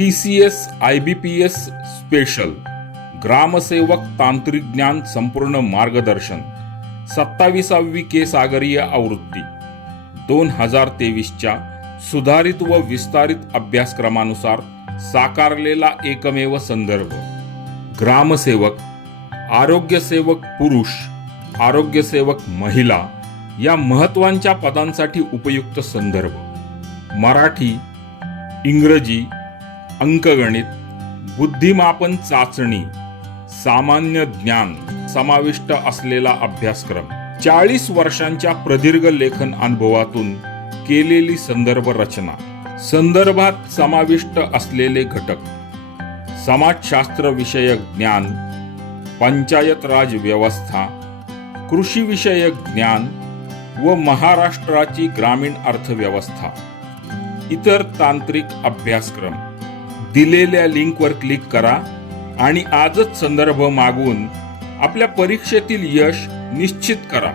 T C S I B P S special ग्रामसेवक तांत्रिक ज्ञान संपूर्ण मार्गदर्शन सत्तावीसावी के सागरीय आवृत्ती दोन हजार तेवीसच्या सुधारित व विस्तारित अभ्यासक्रमानुसार साकारलेला एकमेव संदर्भ ग्रामसेवक आरोग्यसेवक पुरुष आरोग्यसेवक महिला या महत्त्वांच्या पदांसाठी उपयुक्त संदर्भ मराठी इंग्रजी अंकगणित बुद्धिमापन चाचणी सामान्य ज्ञान समाविष्ट असलेला अभ्यासक्रम. चाळीस वर्षांच्या प्रदीर्घ लेखन अनुभवातून केलेली संदर्भ रचना. संदर्भात समाविष्ट असलेले घटक. समाजशास्त्र विषयक ज्ञान पंचायत राज व्यवस्था कृषीविषयक ज्ञान व महाराष्ट्राची ग्रामीण अर्थव्यवस्था. इतर तांत्रिक अभ्यासक्रम. दिलेल्या लिंकवर क्लिक करा आणि आजच संदर्भ मागून आपल्या परीक्षेतील यश निश्चित करा.